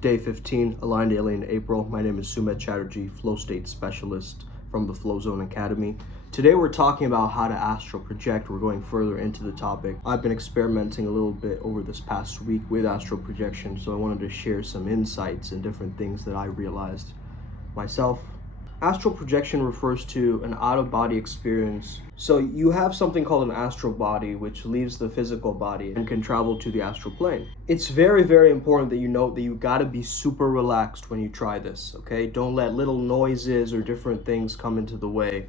Day 15, Aligned Alien April. My name is Sumit Chatterjee, Flow State Specialist from the Flow Zone Academy. Today we're talking about how to astral project. We're going further into the topic. I've been experimenting a little bit over this past week with astral projection, so I wanted to share some insights and different things that I realized myself. Astral projection refers to an out-of-body experience. So you have something called an astral body, which leaves the physical body and can travel to the astral plane. It's very, very important that you note that you gotta be super relaxed when you try this, okay? Don't let little noises or different things come into the way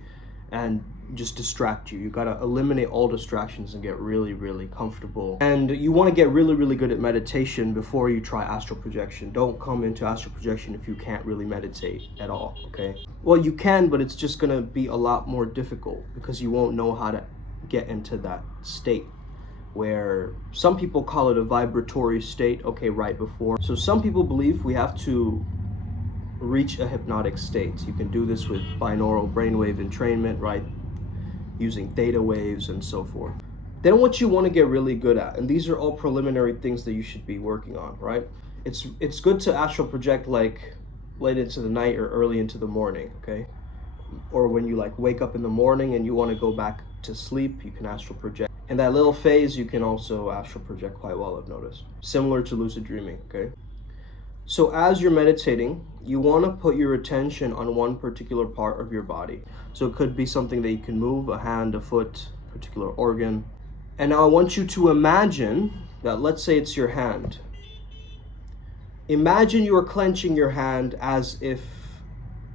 and just distract you. You gotta eliminate all distractions and get really, really comfortable. And you wanna get really, really good at meditation before you try astral projection. Don't come into astral projection if you can't really meditate at all, okay? Well, you can, but it's just gonna be a lot more difficult because you won't know how to get into that state where some people call it a vibratory state, okay, right before. So some people believe we have to reach a hypnotic state. You can do this with binaural brainwave entrainment, right? Using theta waves and so forth. Then what you want to get really good at, and these are all preliminary things that you should be working on, right? It's good to astral project like late into the night or early into the morning, okay? Or when you like wake up in the morning and you want to go back to sleep, you can astral project. In that little phase, you can also astral project quite well, I've noticed. Similar to lucid dreaming, okay? So as you're meditating, you want to put your attention on one particular part of your body. So it could be something that you can move, a hand, a foot, a particular organ. And now I want you to imagine that, let's say it's your hand. Imagine you are clenching your hand as if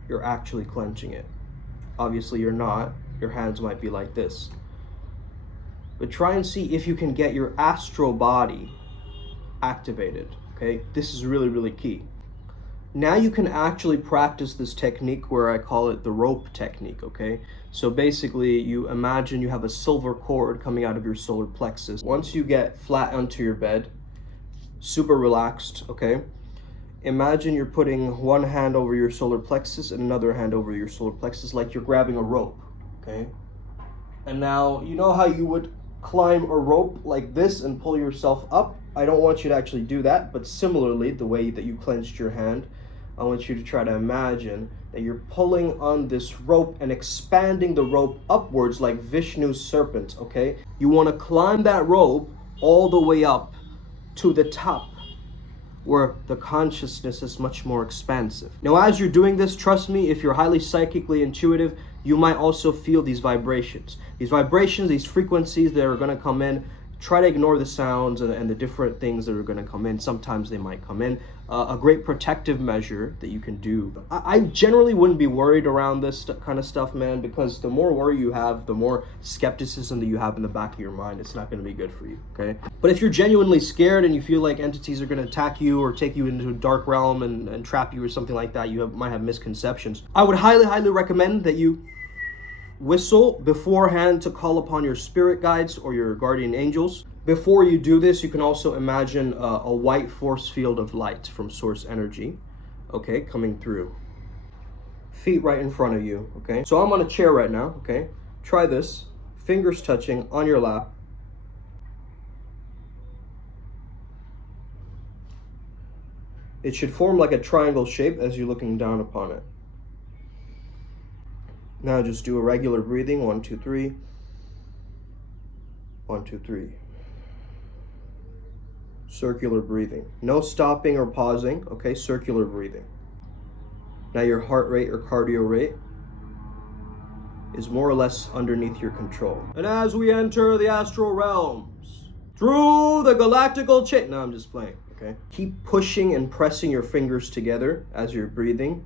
you're actually clenching it. Obviously you're not. Your hands might be like this. But try and see if you can get your astral body activated. Okay, this is really, really key. Now you can actually practice this technique where I call it the rope technique, okay? So basically you imagine you have a silver cord coming out of your solar plexus. Once you get flat onto your bed, super relaxed, okay? Imagine you're putting one hand over your solar plexus and another hand over your solar plexus like you're grabbing a rope, okay? And now, you know how you would climb a rope like this and pull yourself up? I don't want you to actually do that, but similarly, the way that you clenched your hand, I want you to try to imagine that you're pulling on this rope and expanding the rope upwards like Vishnu's serpent, okay? You want to climb that rope all the way up to the top where the consciousness is much more expansive. Now, as you're doing this, trust me, if you're highly psychically intuitive, you might also feel these vibrations. These vibrations, these frequencies that are going to come in, try to ignore the sounds and the different things that are going to come in. Sometimes they might come in. A great protective measure that you can do. I generally wouldn't be worried around this kind of stuff, man, because the more worry you have, the more skepticism that you have in the back of your mind. It's not going to be good for you, okay? But if you're genuinely scared and you feel like entities are going to attack you or take you into a dark realm and trap you or something like that, you might have misconceptions. I would highly, highly recommend that you whistle beforehand to call upon your spirit guides or your guardian angels. Before you do this, you can also imagine a white force field of light from source energy, okay, coming through. Feet right in front of you, okay? So I'm on a chair right now, okay? Try this. Fingers touching on your lap. It should form like a triangle shape as you're looking down upon it. Now just do a regular breathing, 1, 2, 3. 1, 2, 3. Circular breathing. No stopping or pausing, okay? Circular breathing. Now your heart rate or cardio rate is more or less underneath your control. And as we enter the astral realms, through the galactical chain. No, I'm just playing, okay? Keep pushing and pressing your fingers together as you're breathing.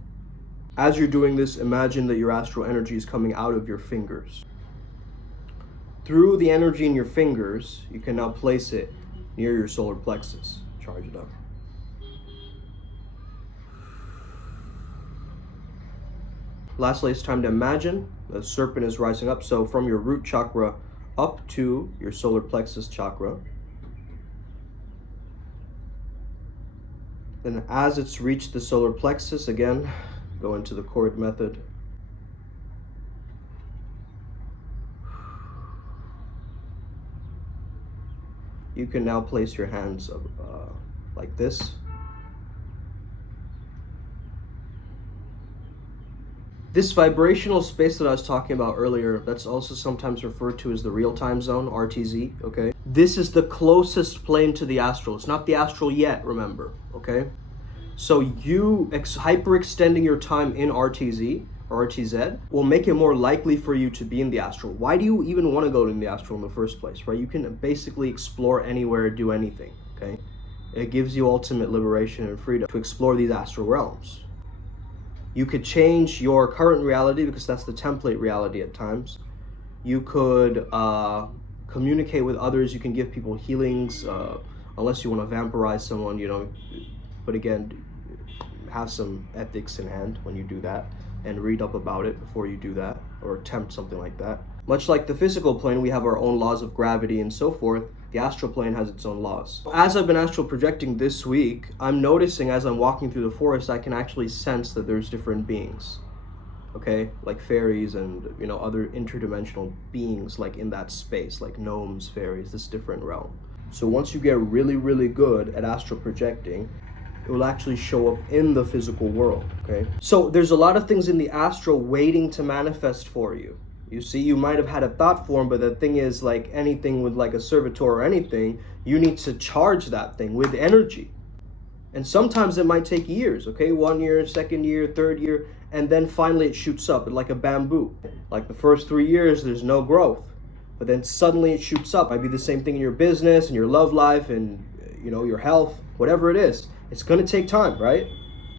As you're doing this, imagine that your astral energy is coming out of your fingers. Through the energy in your fingers, you can now place it near your solar plexus. Charge it up. Lastly, it's time to imagine the serpent is rising up. So from your root chakra up to your solar plexus chakra. Then as it's reached the solar plexus, again, go into the cord method. You can now place your hands like this This vibrational space that I was talking about earlier, that's also sometimes referred to as the real-time zone, RTZ, okay? This is the closest plane to the astral. It's not the astral yet, remember, okay? So you hyperextending your time in RTZ or RTZ will make it more likely for you to be in the astral. Why do you even want to go in the astral in the first place, right? You can basically explore anywhere, do anything, okay? It gives you ultimate liberation and freedom to explore these astral realms. You could change your current reality because that's the template reality at times. You could communicate with others. You can give people healings, unless you want to vampirize someone, you know. But again, have some ethics in hand when you do that and read up about it before you do that or attempt something like that. Much like the physical plane, we have our own laws of gravity and so forth. The astral plane has its own laws. As I've been astral projecting this week, I'm noticing as I'm walking through the forest, I can actually sense that there's different beings, okay? Like fairies and, you know, other interdimensional beings like in that space, like gnomes, fairies, this different realm. So once you get really, really good at astral projecting, it will actually show up in the physical world, okay? So there's a lot of things in the astral waiting to manifest for you. You see, you might have had a thought form, but the thing is, like anything with like a servitor or anything, you need to charge that thing with energy. And sometimes it might take years, okay? 1 year, second year, third year, and then finally it shoots up like a bamboo. Like the first 3 years, there's no growth, but then suddenly it shoots up. It might be the same thing in your business, in your love life, and you know, your health, whatever it is. It's gonna take time, right?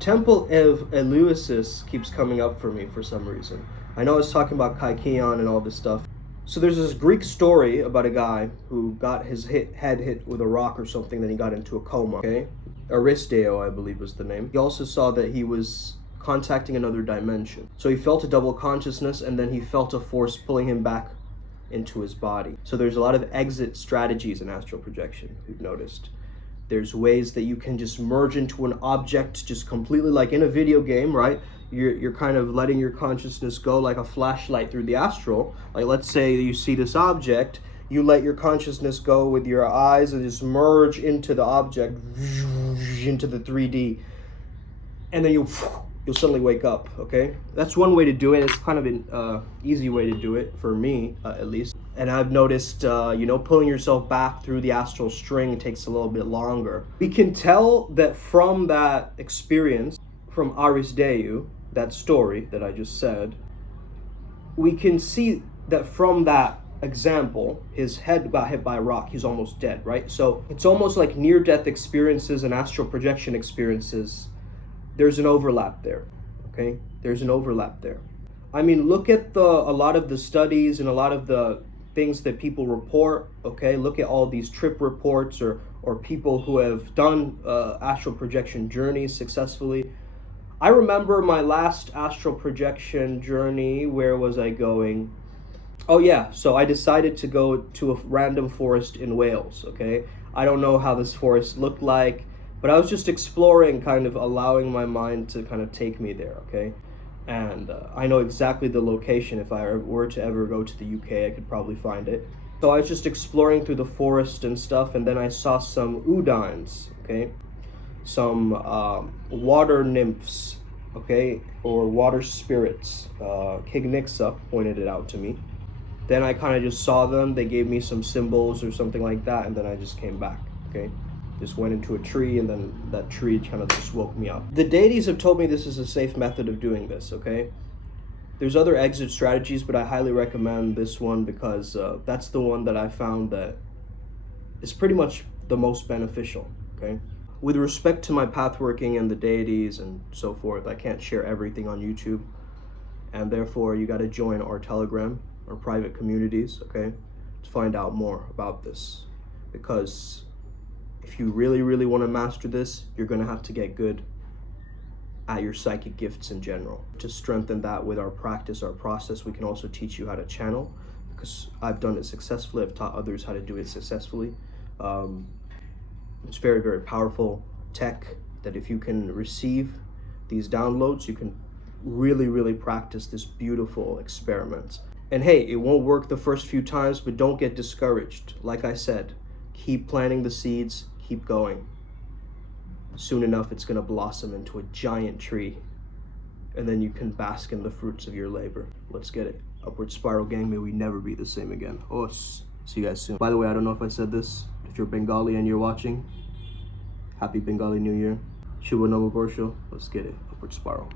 Temple of Eleusis keeps coming up for me for some reason. I know I was talking about Kaikion and all this stuff. So there's this Greek story about a guy who got his head hit with a rock or something, then he got into a coma, okay? Aristeo, I believe was the name. He also saw that he was contacting another dimension. So he felt a double consciousness, and then he felt a force pulling him back into his body. So there's a lot of exit strategies in astral projection, we've noticed. There's ways that you can just merge into an object, just completely like in a video game, right? You're kind of letting your consciousness go like a flashlight through the astral. Like let's say you see this object, you let your consciousness go with your eyes and just merge into the object, into the 3D, and then you'll suddenly wake up, okay? That's one way to do it. It's kind of an easy way to do it, for me at least. And I've noticed, you know, pulling yourself back through the astral string takes a little bit longer. We can tell that from that experience, from Aris Deu, that story that I just said, we can see that from that example, his head got hit by a rock, he's almost dead, right? So it's almost like near-death experiences and astral projection experiences. There's an overlap there, okay? There's an overlap there. I mean, look at a lot of the studies and a lot of the things that people report, okay? Look at all these trip reports or people who have done astral projection journeys successfully. I remember my last astral projection journey. Where was I going? Oh yeah, so I decided to go to a random forest in Wales, okay? I don't know how this forest looked like, but I was just exploring, kind of allowing my mind to kind of take me there, okay? And I know exactly the location. If I were to ever go to the UK, I could probably find it. So I was just exploring through the forest and stuff, and then I saw some udines, okay? Some water nymphs, okay, or water spirits. Kignixa pointed it out to me. Then I kind of just saw them. They gave me some symbols or something like that, and then I just came back, okay? Just went into a tree, and then that tree kind of just woke me up. The deities have told me this is a safe method of doing this, okay? There's other exit strategies, but I highly recommend this one because that's the one that I found that is pretty much the most beneficial, okay? With respect to my pathworking and the deities and so forth, I can't share everything on YouTube, and therefore you got to join our Telegram, our private communities, okay, to find out more about this. Because if you really, really want to master this, you're going to have to get good at your psychic gifts in general. To strengthen that with our practice, our process, we can also teach you how to channel, because I've done it successfully. I've taught others how to do it successfully. It's very, very powerful tech that if you can receive these downloads, you can really, really practice this beautiful experiment. And hey, it won't work the first few times, but don't get discouraged. Like I said, keep planting the seeds, keep going. Soon enough, it's gonna blossom into a giant tree. and then you can bask in the fruits of your labor. Let's get it. Upward spiral, gang. May we never be the same again. Os. See you guys soon. By the way, I don't know if I said this. If you're Bengali and you're watching, happy Bengali New Year. Shubha Novoborsho. Let's get it. Upward spiral.